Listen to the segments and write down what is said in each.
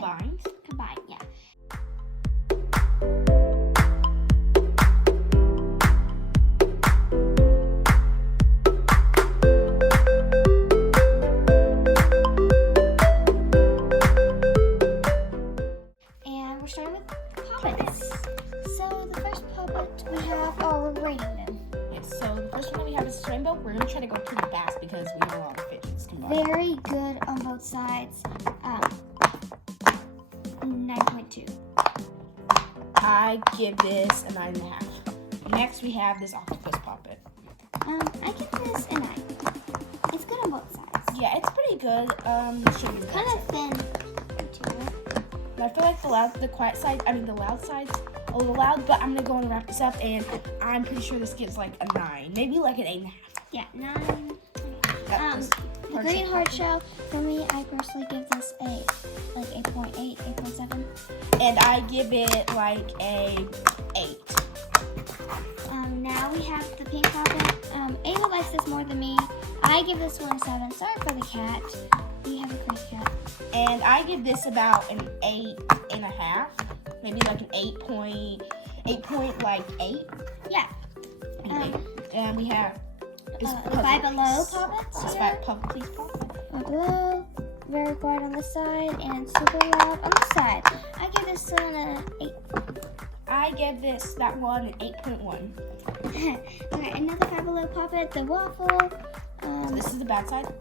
Combined? Combined, yeah. And we're starting with puppets. So the first puppet we have, we're rating them. Yes, so the first one we have is Rainbow. We're going to try to go pretty fast because we have a lot of fidgets combined. Very good on both sides. 9.2. I give this a 9.5. Next, we have this octopus puppet. I give this a 9. It's good on both sides. Yeah, it's pretty good. Show you the Kind of backside. thin material. But I feel like the loud side's a little loud, but I'm gonna go and wrap this up, and I'm pretty sure this gives like a 9, maybe like an 8.5. Yeah, 9. The Hard green shell hard shell, for me, I personally give this a 8.8, 8.7. And I give it like a 8. Now we have the pink puppet. Ava likes this more than me. I give this one a 7. Sorry for the cat. We have a crazy cat. And I give this about an 8.5, maybe like an 8.8. Yeah. And we have this Five Below puppets This here. please pop. Five Below, very quiet on this side, and super loud on this side. I give this one an 8. I give that one an 8.1. Okay, another Five Below puppet, the waffle. So this is the bad side.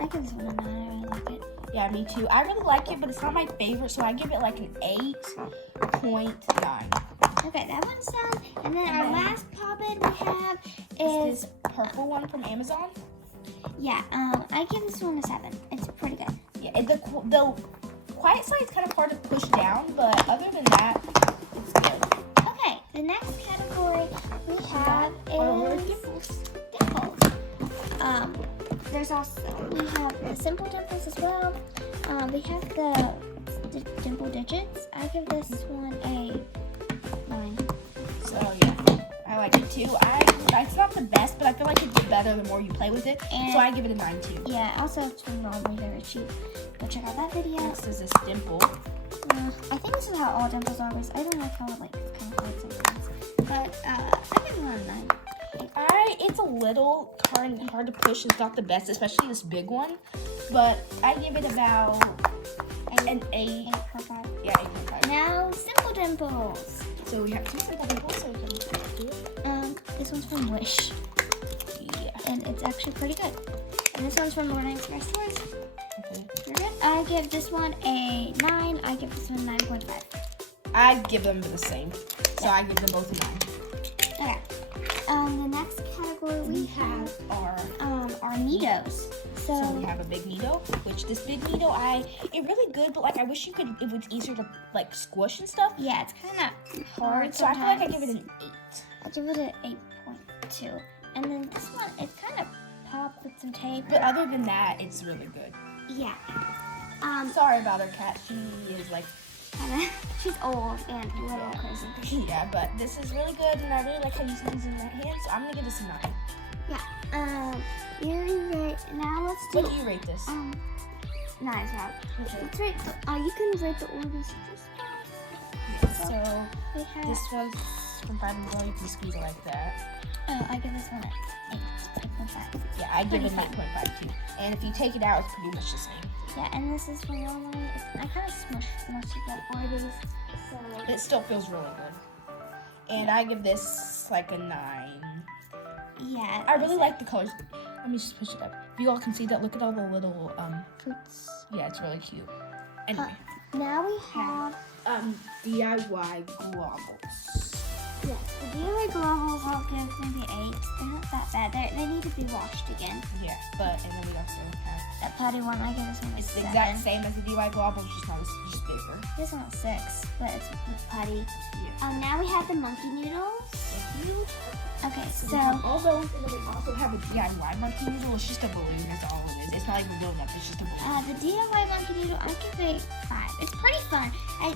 I give this one a 9. I really like it. Yeah, me too. I really like it, but it's not my favorite, so I give it like an 8.9. Okay, that one's done. And then our last puppet we have Is this purple one from Amazon? yeah, I give this one a 7. It's pretty good. Yeah, the quiet side is kind of hard to push down, but other than that, it's good. Okay, the next category we have is dimples. dimples. There's also, we have the simple dimples as well. We have the dimple digits. I give this one a 9. So yeah, I like it too. It's not the best, but I feel like it's better the more you play with it. And so I give it a 9 too. Yeah, also it's from Norway, very cheap. Go check out that video. Next is this dimple. I think this is how all dimples are, because I don't know how it's kind of hard sometimes. But I give it a 9. It's a little hard to push. It's not the best, especially this big one. But I give it about an 8. 8.5. Yeah, 8.5. Now, simple dimples. So we have 2 simple dimples, so we can do it. This one's from Wish, Yeah. and it's actually pretty good. And this one's from Morning Express Stores. Okay. Very good. I give this one a 9. I give this one 9.5. I give them the same. So I give them both a 9. Okay. The next category we have our needles. So we have a big needle, which this big needle, it's really good, but like I wish it was easier to like squish and stuff. Yeah, it's kind of hard. So I feel like I give it an 8. I give it an 8.2. And then this one, it's kind of popped with some tape. But other than that, it's really good. Yeah. Sorry about our cat. She is like she's old and a little crazy. Yeah, but this is really good, and I really like how you use it in that hand. So I'm gonna give this a 9. Yeah. Now let's do. What do you rate this? 9 as well. Okay. Let's rate. You can rate the orders. So We have. this one's from 5 below. You can squeeze it like that. I give this one an 8.5. Yeah, I give it an 8.5 too. And if you take it out, it's pretty much the same. Yeah, and this is from Walmart. I kind of smushed most of the orders, so. It still feels really good. And I give this like a 9. Yeah. I really like the colors. Let me just push it up. If you all can see that, look at all the little fruits. Yeah, it's really cute. Anyway, Now we have. DIY globbles. Yes, the DIY globals I'll give maybe 8. They're not that bad. They need to be washed again. Yeah, and then we also have That putty one, I give this one a it's the 7. exact same as the DIY globbles, just bigger. This one's 6, but it's with putty. Yeah. Now we have the monkey noodles. Okay, so Although we also have a DIY monkey noodle, it's just a balloon. That's all it is. It's not even real enough. It's just a balloon. the DIY monkey noodle, I give it 5. It's pretty fun.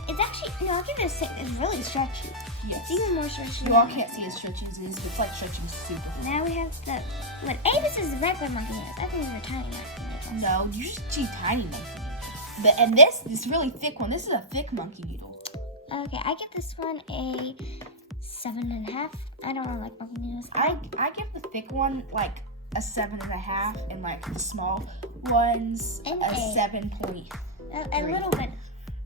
It's actually I'll give it a 6. It's really stretchy. Yes. It's even more stretchy. You all can't see as stretchy as it is, but it's like stretching super. Now we have what Avis is the regular monkey noodles. I think these are tiny monkey noodles. No, you just see tiny monkey noodles. And this really thick one. This is a thick monkey needle. Okay, I give this one a 7.5. I don't really like monkey needles. I give the thick one like a 7.5, and like the small ones An a 8. 7.3. A little bit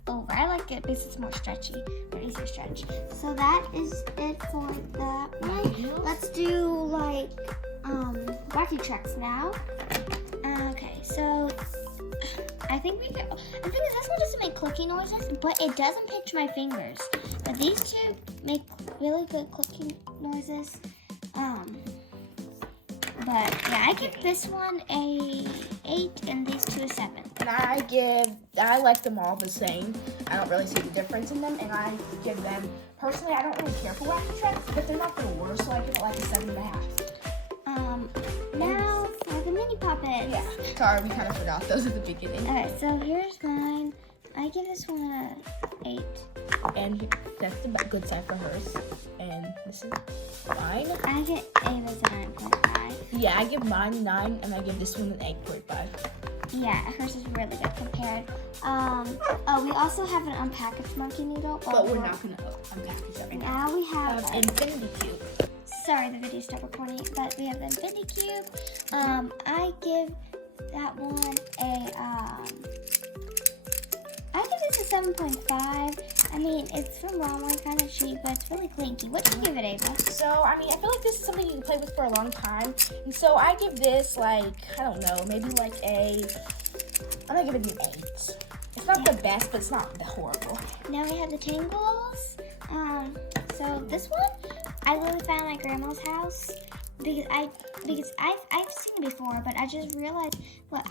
over. I like it because it's more stretchy, but easier stretch. So that is it for that one. Let's do like wacky tricks now. Okay, so I think this one doesn't make clicking noises, but it doesn't pinch my fingers. But these two make really good clicking noises. But yeah, I give this one a 8 and these two a 7. And I like them all the same. I don't really see the difference in them, and I give them, personally, I don't really care for wacky tricks, but they're not the worst, so I give it like a 7.5. Now for the mini puppets. Yeah, sorry, we kind of forgot those at the beginning. Alright, so here's mine. I give this one a 8. And that's the good side for hers. And this is mine. I get Ava's a 9.5. Yeah, I give mine 9, and I give this one an 8.5. Yeah, hers is really good compared. We also have an unpackaged monkey needle. But we're not going to unpackage that right now. Now we have Infinity Cube. Sorry, the video stopped recording, but we have the Infinity Cube. I give that one I give this a 7.5. I mean, it's from Walmart, kind of cheap, but it's really clinky. What do you give it, Ava? So, I mean, I feel like this is something you can play with for a long time. And so I give this, like, I don't know, maybe like I'm going to give it an 8. It's not the best, but it's not horrible. Now we have the Tangles. So this one, I literally found at my grandma's house because I've seen it before, but I just realized what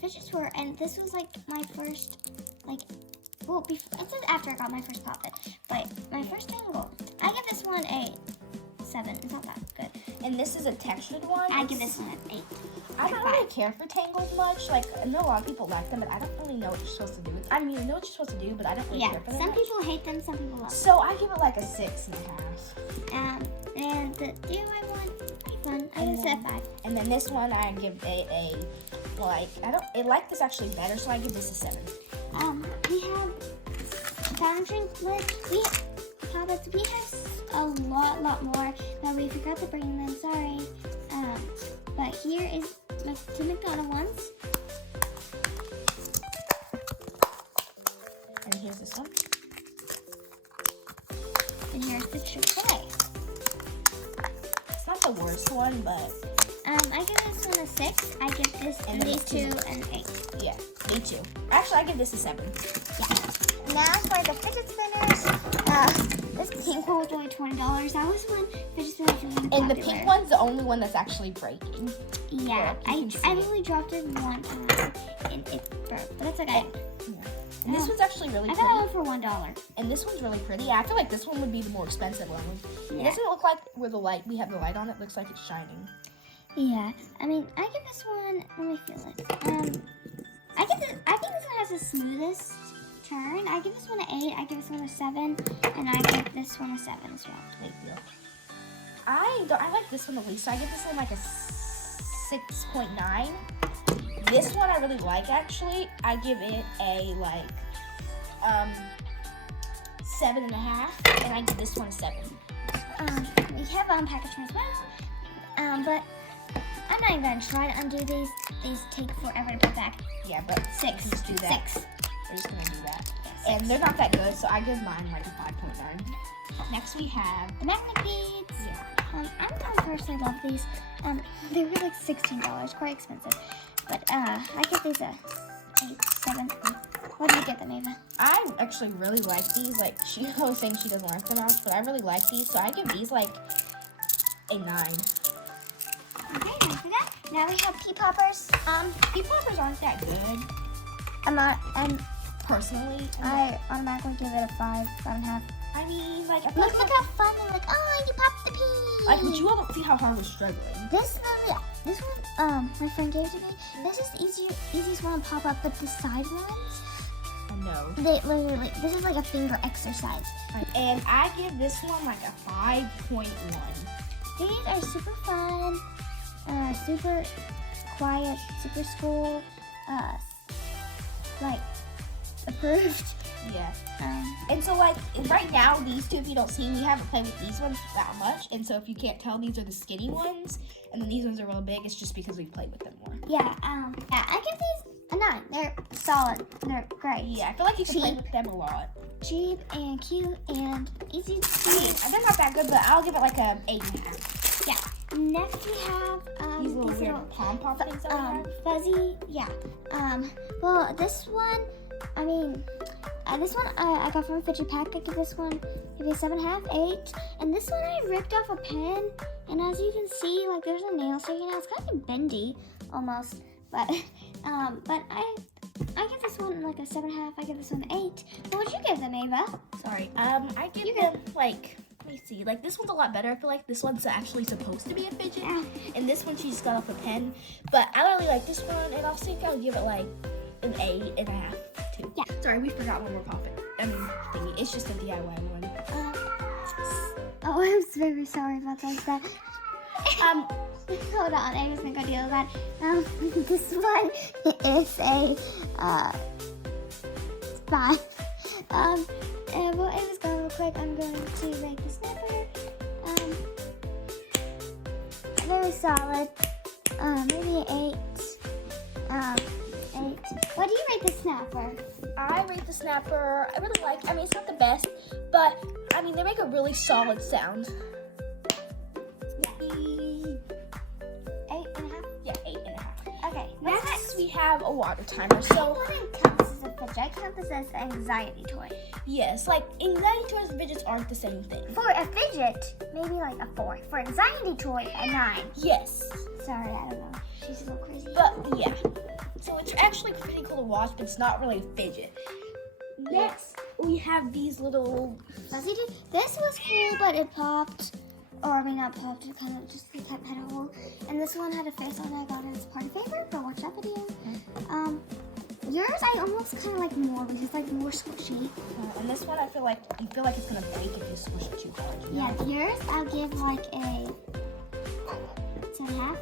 fidgets were, and this was like my first it says after I got my first puppet, but my first Tangle. I give this one a 7. It's not that good. And this is a textured one. I give this one an 8. I don't really care for tangles much. Like, I know a lot of people like them, but I don't really know what you're supposed to do with. I mean, I know what you're supposed to do, but I don't really care for them. Some people hate them, some people love them. So I give it like a 6.5. And the DIY one, pretty fun. I give it a 5. And then this one, I give it I like this actually better, so I give this a 7. We have fountain drink list. We have a lot more, but we forgot to bring them. Sorry. But here is my 2 McDonald's ones. And here's this one. And here's the Chick-fil-A. It's not the worst one, but I give this one a 6. I give this and these two an 8. Yeah, me too. Actually, I give this a 7. Yeah. Now for the fidget spinners. This pink one was only $20. That was when fidget spinners were really popular. And the pink one's the only one that's actually breaking. Yeah, I really dropped it one time and it broke, but that's okay. And this one's actually really pretty. I got one for $1. And this one's really pretty. Yeah, I feel like this one would be the more expensive one. Yeah. It doesn't look like we have the light on it. Looks like it's shining. Yeah, I mean, I give this one, let me feel it. I think this one has the smoothest turn. I give this one an 8, I give this one a 7, and I give this one a 7 as well. Thank you. I like this one the least, so I give this one like a 6.9. This one I really like actually. I give it a 7.5, and I give this one a 7. We have unpackaged ones as well, but I'm not even gonna try to undo these. These take forever to put back. Yeah, but 6. Just do that. 6. We're just gonna do that. Yeah, and they're not that good, so I give mine like a 5.9. Next we have the magnet beads. Yeah. I don't personally love these. They were like $16, quite expensive. But I give these a 8, 7. What do you get them, Ava? I actually really like these. Like, she was saying she doesn't like them much, but I really like these, so I give these like a 9. Okay, thanks for that. Now we have pea poppers. Pea poppers aren't that good. Personally, I automatically give it a 5, 5.5. I mean, like, Look how fun they're like. Oh, you popped the pea. Like, but you all don't see how hard we're struggling. This one, my friend gave to me. This is the easiest one to pop up, but the side ones, I know. they literally, this is like a finger exercise. And I give this one like a 5.1. These are super fun, super quiet, super school. approved. Yeah. And so like right now, these two, if you don't see, we haven't played with these ones that much. And so if you can't tell, these are the skinny ones, and then these ones are real big. It's just because we played with them more. Yeah. I give these a 9. They're solid. They're great. Yeah, I feel like you should play with them a lot. Cheap and cute and easy to I mean, see. they're not that good, but I'll give it like a 8.5. Yeah. Next we have These little weird pom-pom things that we have. fuzzy. Yeah. Well, this one, I mean, this one I got from a fidget pack. I give this one maybe a 7.5, 8. And this one I ripped off a pen, and as you can see, like there's a nail sticking out. It's kind of bendy almost, but I give this one like a 7.5. I give this one an 8. What would you give them, Ava? Sorry. I give them like, let me see. Like this one's a lot better. I feel like this one's actually supposed to be a fidget, and this one she just got off a pen. But I really like this one, and I'll think I'll give it like an 8.5 too. Yeah. Sorry, we forgot one more poppet. I mean, thingy. It's just a DIY one. Oh, I'm very sorry about that. Hold on, I was gonna go deal with that. This one is a 5. And well, it was going real quick. I'm going to rate the snapper. Very solid. Maybe an 8. 8. What do you rate the snapper? I rate the snapper. I really like. I mean, it's not the best, but I mean, they make a really solid sound. 8.5. Yeah, 8.5. Okay. Next, we have a water timer. So, I wouldn't count this as a fidget. I count this as an anxiety toy. yes, like anxiety toys and fidgets aren't the same thing. For a fidget, maybe like a 4. For anxiety toy, a 9. Yes, Sorry, I don't know. She's a little crazy. but yeah. So it's actually pretty cool to watch, but it's not really a fidget. Next, we have these little. Fuzzy did. This was cool, but it popped. Or I mean, not popped. It kind of just had a hole. And this one had a face on it. I got it as a party favor. Go watch that video. Yours I almost kind of like more because it's like more squishy. And this one, I feel like you feel like it's gonna break if you squish it too hard. Yeah, yours I'll give like a 7.5.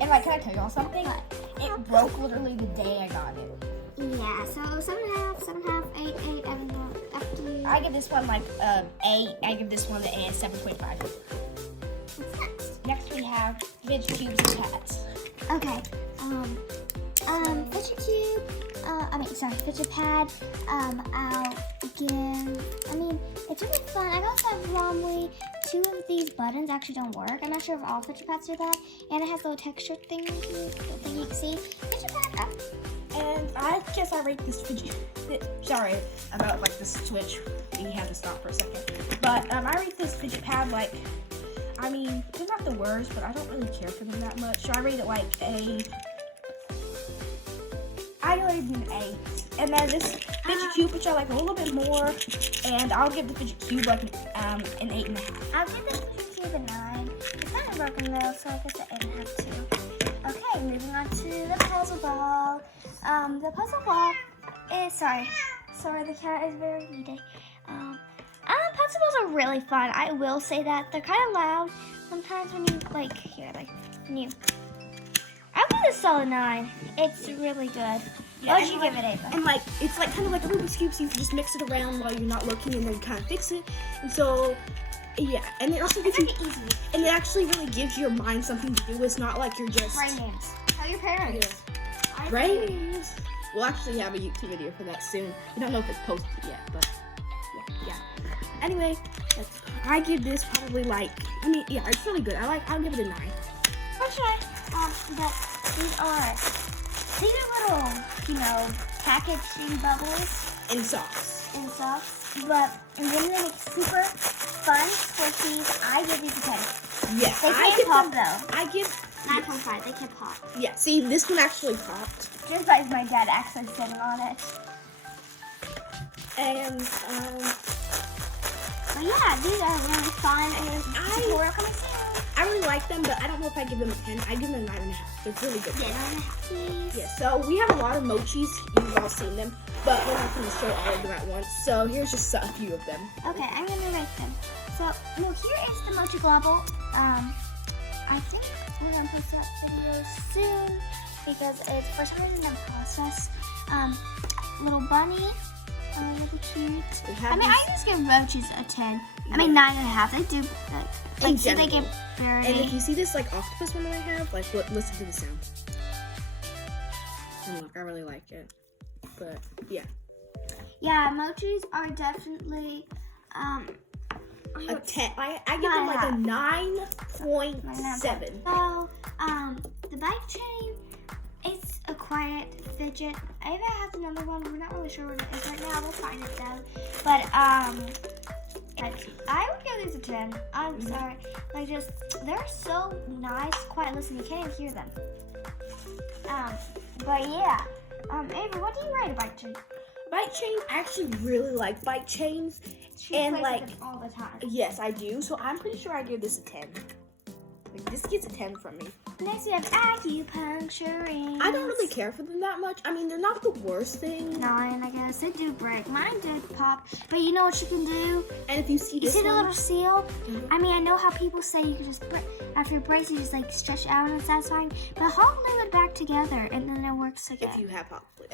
And like, can I tell y'all something? What? It broke literally the day I got it. Yeah, so 7.5, 8, I don't know. Up to you. I give this one like 8. I give this one a 7.5. What's next? Next we have fidget cubes and pads. Okay. Fidget cube. Fidget pad. I'll give. I mean, it's really fun. I also have Romley. 2 of these buttons actually don't work. I'm not sure if all fidget pads do that. And it has little texture thing you can see. Fidget pad up. And I guess I rate this fidget. Sorry about like the switch. You had to stop for a second. But I rate this fidget pad like. I mean, they're not the worst, but I don't really care for them that much. So I rate it like a. I rate it an 8. And then this fidget cube, which I like a little bit more, and I'll give the fidget cube like an 8.5. I'll give this fidget cube a 9. It's kind of broken though, so I guess an 8.5 too. Okay, moving on to the puzzle ball. The puzzle ball is sorry, the cat is very needy. Puzzle balls are really fun. I will say that they're kind of loud sometimes when you I'll give this solid 9. It's really good. Yeah, What would you give it, Ava? And like, it's like kind of like a Rubik's Cube, so you can just mix it around while you're not looking and then kind of fix it. And so, yeah. And it also gives you, easy. and it actually really gives your mind something to do. It's not like you're just. Brain names. Tell your parents. Right? We'll actually have a YouTube video for that soon. We don't know if it's posted yet, but yeah. Anyway, I give this probably like, I mean, yeah, it's really good. I'll give it a 9. Okay. But these are little, packaging bubbles And socks. and stuff. But and then they make super fun squishies. I give these a 10. Yeah, They I can't give pop them, though. I give, 9.5. They can pop. yeah, see, this one actually popped. Just like my dad actually sitting on it. And, But yeah, these are really fun. And tutorial coming soon. I really like them, but I don't know if I give them a 10. I give them a 9.5. They're really good. Yeah, 9.5, please. Yeah, so we have a lot of mochis. You've all seen them, but we're not going to show all of them at once. So here's just a few of them. Okay, I'm gonna rate them. So, here is the Mochi Global. I think we're gonna post that video soon because it's for some reason in process. little bunny. Little cute. have I mean, I just give roaches a 10. I mean, 9.5. They do, like so they get dirty. And if you see this, like, octopus one that I have, like, listen to the sound. And look, I really like it. But, yeah. Yeah, emojis are definitely, a 10. I give them, like, a 9.7. So, the bike chain, it's a quiet fidget. Ava has another one. We're not really sure what it is right now. We'll find it though. But I would give these a 10. I'm sorry. Like they're so nice, quiet. Listen, you can't even hear them. But yeah. Ava, what do you rate a bike chain? Bike chain, I actually really like bike chains. She and plays like with them all the time. Yes, I do. So I'm pretty sure I give this a 10. Like, this gets a 10 from me. Next we have acupuncture rings. I don't really care for them that much. I mean, they're not the worst thing. 9, I guess. They do break. Mine did pop. But you know what you can do? And if you see this the one, little seal? I mean, I know how people say you can just break. After you brace, you just like stretch it out and it's satisfying. But hot glue it back together and then it works again. if you have hot glue.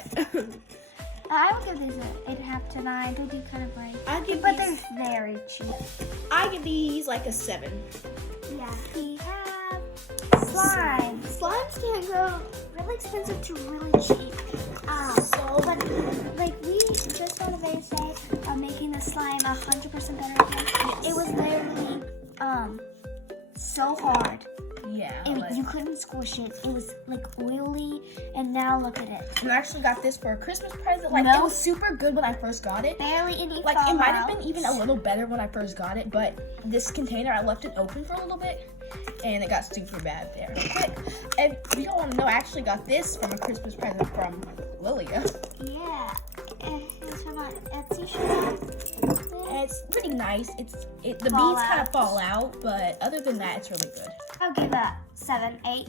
I would give these an 8.5 to 9. They do kind of break. But they're very cheap. I give these like a 7. Yeah. We have slime. Slimes can go really expensive to really cheap. But like we just found a way to say making the slime 100% better again. It was literally so hard. Yeah. You couldn't squish it. It was like oily, and now look at it. And I actually got this for a Christmas present. Like No. it was super good when I first got it. Barely any Like it might have fallout. been even a little better when I first got it, but this container I left it open for a little bit, and it got super bad there. Quick, and if you don't want to know, I actually got this from a Christmas present from Lilia. Yeah. It's from an Etsy shop. And it's pretty nice. The beads Fallout. kind of fall out, but other than that, it's really good. I'll give it 7, 8.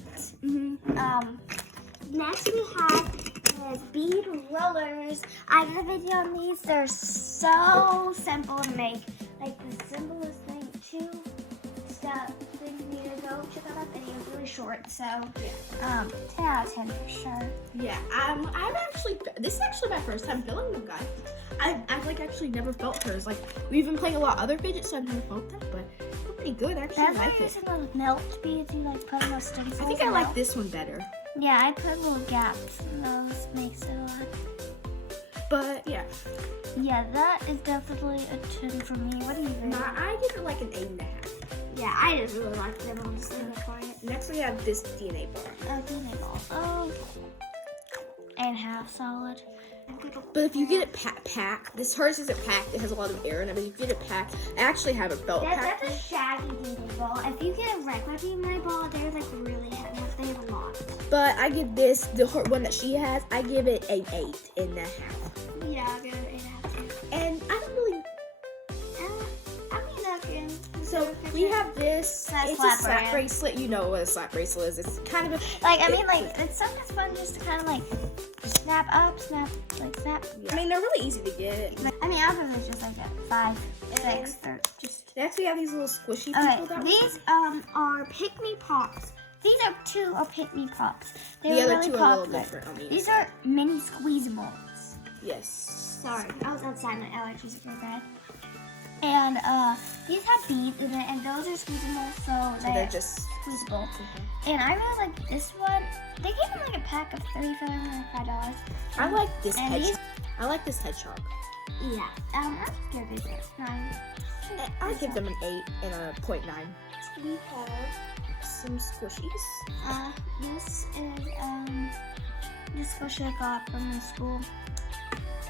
Next we have is bead rollers. I did a video on these. They're so simple to make. Like the simplest thing. 2 step things you need to go check out that video. It's really short, so 10 out of 10 for sure. Yeah, this is actually my first time filling them, guys. I've like actually never felt hers. Like we've been playing a lot of other fidgets, so I've never felt them, but they're pretty good. Actually, I like it. Those melt beads you like put in those stencils. I think I like this one better. Yeah, I put little gaps in those. Makes it a lot. But yeah. Yeah, that is definitely a 10 for me. What do you think? I give it like an 8.5. Yeah, I just really like them. I'm just leaving it quiet. Next we have this DNA bar. DNA ball. Oh. 8.5 solid. But if you get it packed, hers isn't packed. It has a lot of air in it. But if you get it packed, I actually have a belt pack. That's a shaggy DNA ball. If you get a regular DNA ball, they're like really heavy. They have a lot. But I give this, the one that she has, I give it an 8.5. Yeah, I'll give it 8.5. And I don't really. I mean, that can. So we have this. It's a slap bracelet. You know what a slap bracelet is. It's kind of a. It's sometimes fun just to kind of like snap up, snap. Yeah. I mean, they're really easy to get. I mean, ours is just like that. 5, 6, or just. Next, we have these little squishy people. These are Pick Me Pops. These are 2 are Pick Me Pops. They the were other really 2 popular. are a little different on the These inside. are mini squeezables. Yes. Sorry, I was outside. My allergies are really bad. And these have beads in it, and those are squeezable, so they're just squeezable. And I really like this one. They gave them like a pack of 3 for like $5. I like this hedgehog. I like this hedgehog. Yeah. I give these a 9. I give them an 8 and a 0.9. We have some squishies. This is the squishy I got from the school.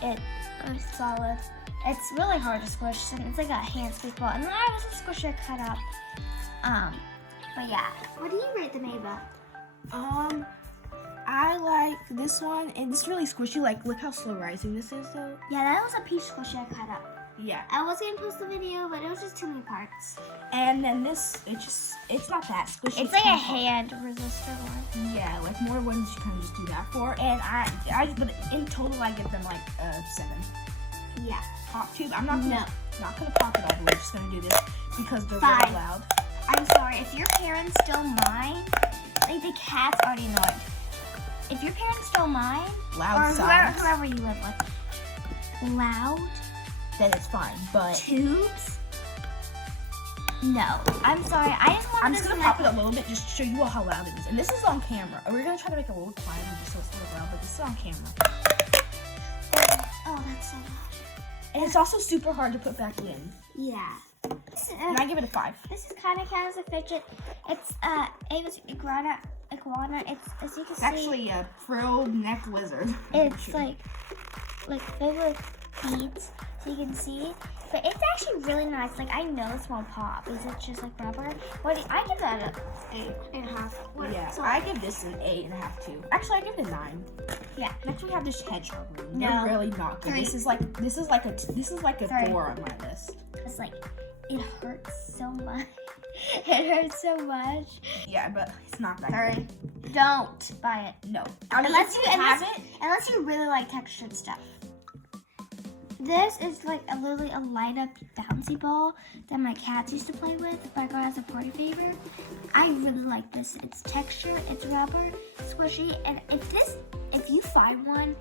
It's solid. It's really hard to squish, and it's like a hand squeeze ball. And then I was a squishy I cut up. But yeah. What do you rate them, Ava? I like this one, and it's really squishy. Like, look how slow rising this is, though. Yeah, that was a peach squishy I cut up. Yeah. I was gonna post the video, but it was just too many parts. And then this, it's not that squishy. It's like a hand resistor one. Yeah, like more ones you kind of just do that for. And but in total, I give them like a 7. Yeah. Pop tube. I'm not gonna pop it all the way. I'm just gonna do this because they're 5. really loud. I'm sorry, if your parents don't mind, like the cat's already annoyed. if your parents don't mind, Loud or sounds. whoever you live with, loud Then it's fine. But tubes. No, I'm sorry. I just want I'm this just gonna in pop my it a little bit just to show you all how loud it is. And this is on camera. We're gonna try to make it a little quieter just so it's a little loud, but this is on camera. Oh, that's so loud. And it's also super hard to put back in. Yeah. And I give it a 5. This is kind of counts as a fidget. It's it was iguana. It's, as you can It's see, actually a frilled neck lizard. it's like filled with beads, so you can see. But it's actually really nice. Like, I know it's won't pop. Is it just like rubber? I give that a 8.5. Yeah, So I give this an 8.5 too. Actually, I give it a 9. Yeah. Next we have this hedgehog room. No. They're really not good. 3. This is like a 3. 4 on my list. it's like it hurts so much. It hurts so much. Yeah, but it's not that Hurry. good. Don't buy it. No. Unless you have it. Unless you really like textured stuff. This is like literally a light up bouncy ball that my cats used to play with if I got as a party favor. I really like this. It's texture, it's rubber, squishy, and if you find one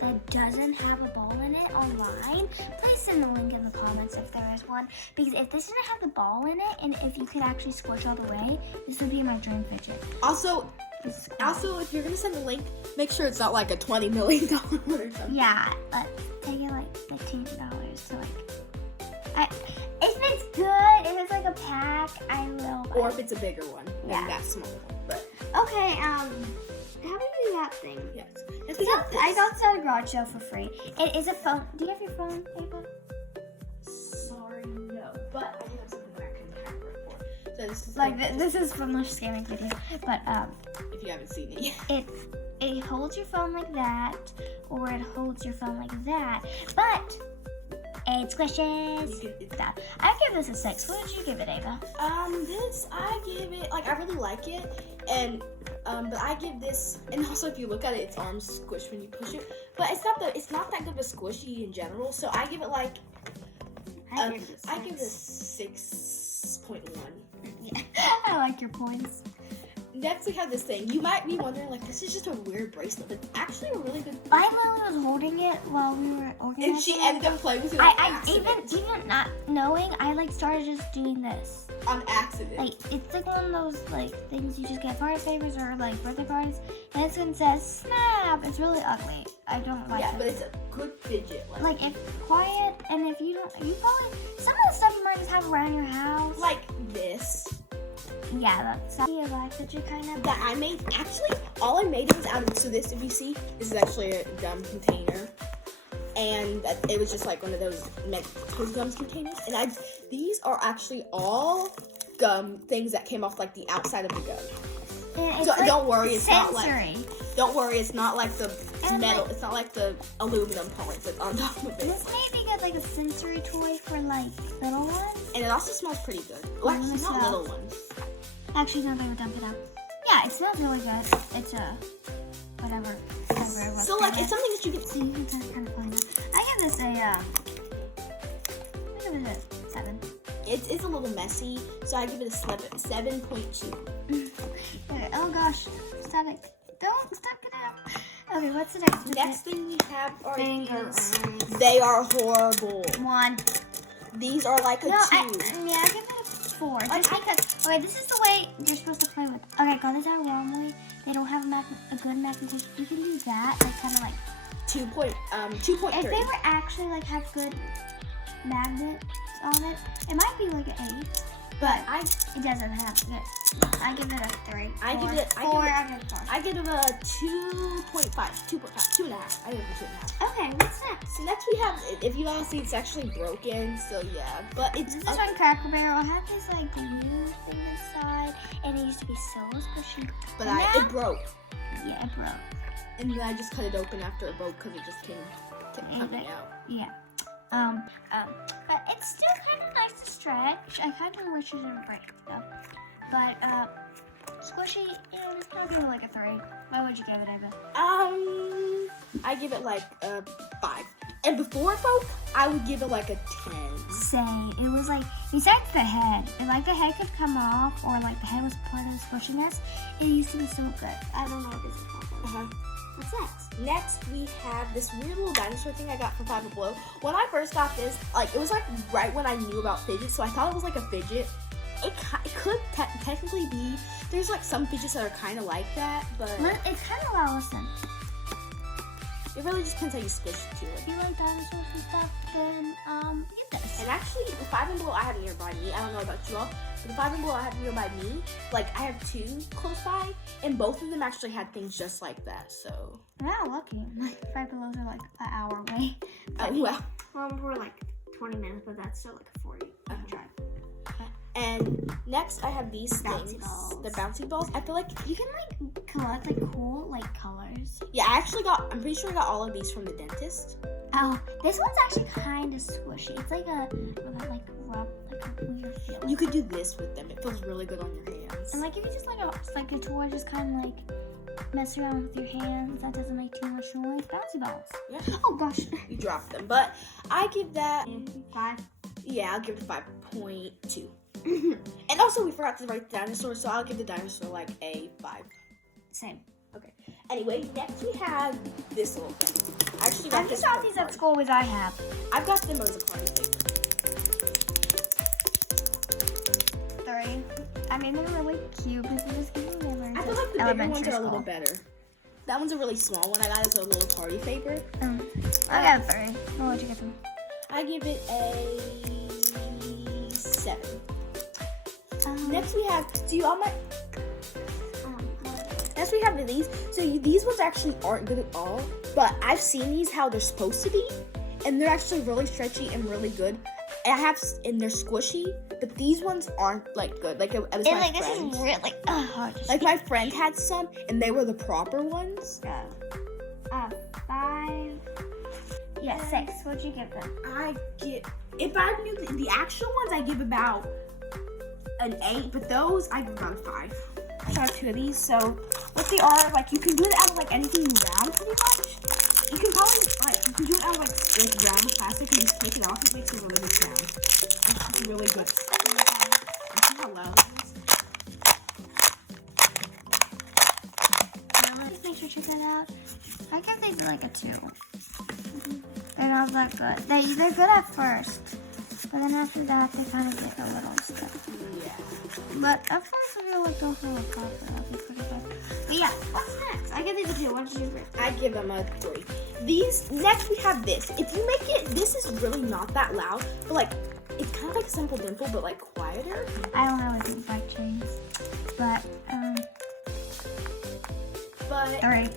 that doesn't have a ball in it online, please send the link in the comments if there is one. Because if this didn't have the ball in it, and if you could actually squish all the way, this would be my dream fidget. Also, if you're gonna send the link, make sure it's not like a $20 million one or something. Yeah, but take it like $15. So like, if it's good, if it's like a pack, I will buy Or it. if it's a bigger one, Yeah. that small one. But Okay, how do we do that thing? yes, I got this at a garage sale for free. It is a phone. Do you have your phone, Ava? Sorry, no. But I do have something that I can have it for. So this is Like this is from the scamming video, but if you haven't seen it yet. it holds your phone like that, or it holds your phone like that, but it squishes. That. I give this a 6. What did you give it, Ava? This I give it I really like it, and but I give this, and also if you look at it, its arms squish when you push it, but it's not that good of a squishy in general. So I give it like I give it a 6.1. Yeah. I like your points. Next we have this thing. You might be wondering, like, this is just a weird bracelet, but it's actually a really good. I literally was holding it while we were organizing. And she ended up playing with it I even not knowing, I like started just doing this. on accident. Like, it's like one of those like things you just get party favors or like birthday parties, and this one says snap. It's really ugly. I don't like Yeah, it. but it's a good fidget. Like, it's quiet, and if you don't, you probably some of the stuff you might just have around your house. Like this. Yeah, that's DIY fidget kind of. That I made, actually, all I made was out of, so this, if you see, this is actually a gum container, and it was just like one of those gums containers, and these are actually all gum things that came off like the outside of the gum. And So it's like don't worry, it's not sensory. don't worry, it's not like the And metal, like- it's not like the aluminum parts that's on top of it. This may be good, like a sensory toy for like little ones. And it also smells pretty good. Well, actually, not Smells. little ones. Actually, no, they would dump it out. Yeah, it smells really good. It's a whatever. So like, it's something that you can So you can kind of find it. I give this a I give it a 7. It's a little messy, so I give it a 7.2. Okay, oh gosh, stop it! Don't stop it out. Okay, what's the next? Next thing we have are Finger these. eyes. They are horrible. 1. These are like a 2. I give it a 4. Just because. Okay, this is the way you're supposed to play with. Okay, got this out wrongly. They don't have a good magnetic. You can do that. It's kind of like 2.3. if they were actually like have good magnets on it, it might be like an 8. But it doesn't have it. I give it a 3. I give it a 4. I give it a 2.5. 2.5. 2.5. I give it a 2.5. Okay, what's next? So next we have, if you all see, it's actually broken. So yeah, but it's This is on Cracker Barrel. I had this like glue thing inside, and it used to be so squishy. but Now- it broke, Yeah, it broke. and then I just cut it open after it broke because it just kept coming out. Yeah. But it's still kind of nice to stretch. I kind of wish it didn't break though. But squishy, it's gonna be like a 3. Why would you give it, Ava? I give it like a 5. And before it broke, I would give it like a 10. Same. It was like, besides the head, if like the head could come off or like the head was part of the squishiness, it used to be so good. I don't know if it's a problem. What's next? Next, we have this weird little dinosaur thing I got from Five Below. When I first got this, like it was like right when I knew about fidgets, so I thought it was like a fidget. It could technically be. There's like some fidgets that are kind of like that, but It's kind of well, listen. it really just depends how you squish it to it. If you like dinosaurs and stuff, then get this. And actually, the Five Below I have nearby me. I don't know about you all, but the Five Below I have nearby me, like I have 2 close by, and both of them actually had things just like that. So. Yeah, lucky. My Five Belows are like an hour away. Oh wow. Well, we're like 20 minutes, but that's still like a 40 drive. And next, I have these Bouncy things. balls. The bouncy balls. I feel like You can like collect like cool like colors. yeah, I'm pretty sure I got all of these from the dentist. Oh, this one's actually kind of squishy. It's like a rub, like a weird feeling. You could do this with them. It feels really good on your hands. And like if you just like a toy, just kind of like mess around with your hands. That doesn't make too much noise. Bouncy balls. Yeah. Oh gosh. You drop them, but I give that 5. yeah, I'll give it 5.2. And also, we forgot to write the dinosaur, so I'll give the dinosaur like a 5. Same. Okay. Anyway, next we have this little thing. I actually I got this. just got these at school as I have. I've got them as a party favor. 3. I mean, they're really cute because they just give me memories. I feel like the bigger elementary ones are a school. little better. That one's a really small one. I got it as a little party favor. I got a 3. What'd you get them? I give it a 7. Next we have, next we have these. So these ones actually aren't good at all, but I've seen these how they're supposed to be, and they're actually really stretchy and really good. And they're squishy, but these ones aren't like good. Like it was And my like this friend's. is really hard to Like my friend had some, and they were the proper ones. 5. Yeah, 6. What'd you give them? If I knew the actual ones, I give about an 8, but those I give about a 5. I have 2 of these, so what they are, like you can do it out of like anything round pretty much. You can probably you can do it out of like round plastic and just take it off. It makes a really good sound. It's really good. You see how loud it is? Just make sure to check that out. I guess they do like a 2. They're not that good. They're good at first, but then after that they kind of get a little stuff. Yeah. But at first, if you like go for a profit, that'll be pretty good. But yeah, what's next? I give these a 2. What did you give? I give them a 3. Next we have this. If you make it, this is really not that loud, but like it's kind of like a Simple Dimple, but like quieter. I don't really think 5 chains, but 3.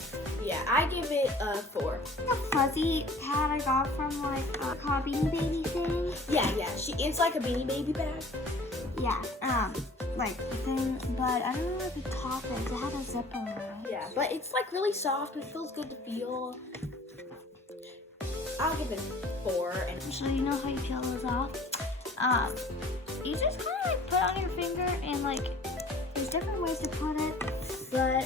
Yeah, I give it a 4. The fuzzy pad I got from like a Beanie Baby thing. Yeah. It's like a Beanie Baby bag. Yeah, like thing, but I don't know what the top is. It has a zipper on it. Yeah, but it's like really soft and feels good to feel. I'll give it a 4. And So you know how you peel those off? You just kind of like put it on your finger and like there's different ways to put it, but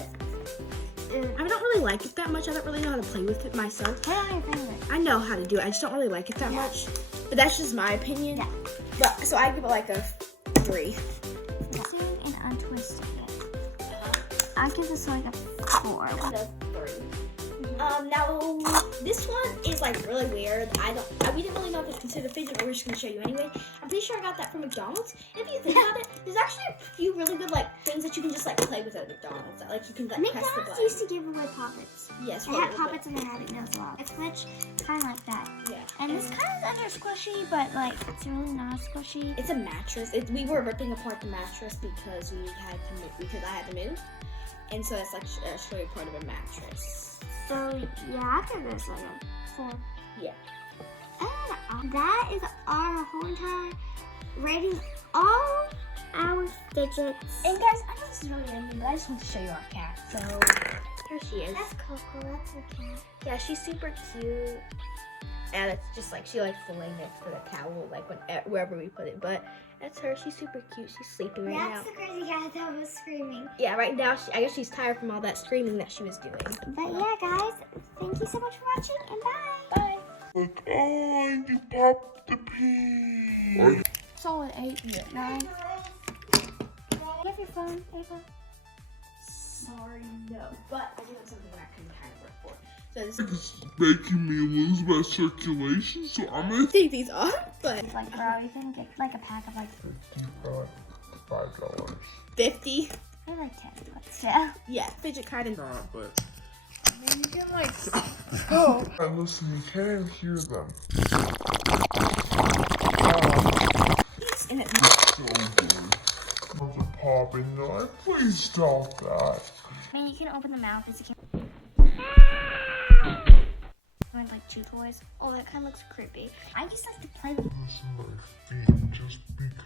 I don't really like it that much. I don't really know how to play with it myself. put it on your finger. I know how to do it. I just don't really like it that much. But that's just my opinion. Yeah. But so I give it like a 3. Soon and untwisted it. I give this like a 4. A 3. Now this one is like really weird. We didn't really know if it's considered a fidget, but we're just gonna show you anyway. I'm pretty sure I got that from McDonald's. And if you think about it, there's actually a few really good like things that you can just like play with at McDonald's. That, like you can like press the McDonald's button. used to give away poppets. Yes, They had poppets and they had it as well. It's which kind of like that. Yeah. And this kind of under squishy, but like it's really not squishy. It's a mattress. We were ripping apart the mattress because I had to move, and so it's like actually part of a mattress. So yeah, I give this like a 4. Yeah. And that is our whole entire rating. All our fidgets. And guys, I know this is really random, but I just want to show you our cat. So here she is. That's Coco. That's her cat. Yeah, she's super cute. And it's just like she likes to lay next to the towel, like wherever we put it. But that's her. She's super cute. She's sleeping right now. That's the crazy cat that was screaming. Yeah, right now I guess she's tired from all that screaming that she was doing. But yeah, guys, thank you so much for watching, and bye. Bye. Like, oh, you popped the pee. Solid 8, 9. You have your phone, Ava? Sorry, no. But I do have something that I can kind of work for. So this It's making me lose my circulation, so I'm gonna take these off, but Like, bro, you can get like a pack of like $5. 50. maybe like 10 bucks. Yeah. Yeah, fidget card and But I mean, you can like oh, and listen, you can't hear them. and it So good. What's a popping? No, please stop that. I mean, you can open the mouth as you can. Like 2 toys. Oh, that kind of looks creepy. I just like to play with. Listen, my feet just because.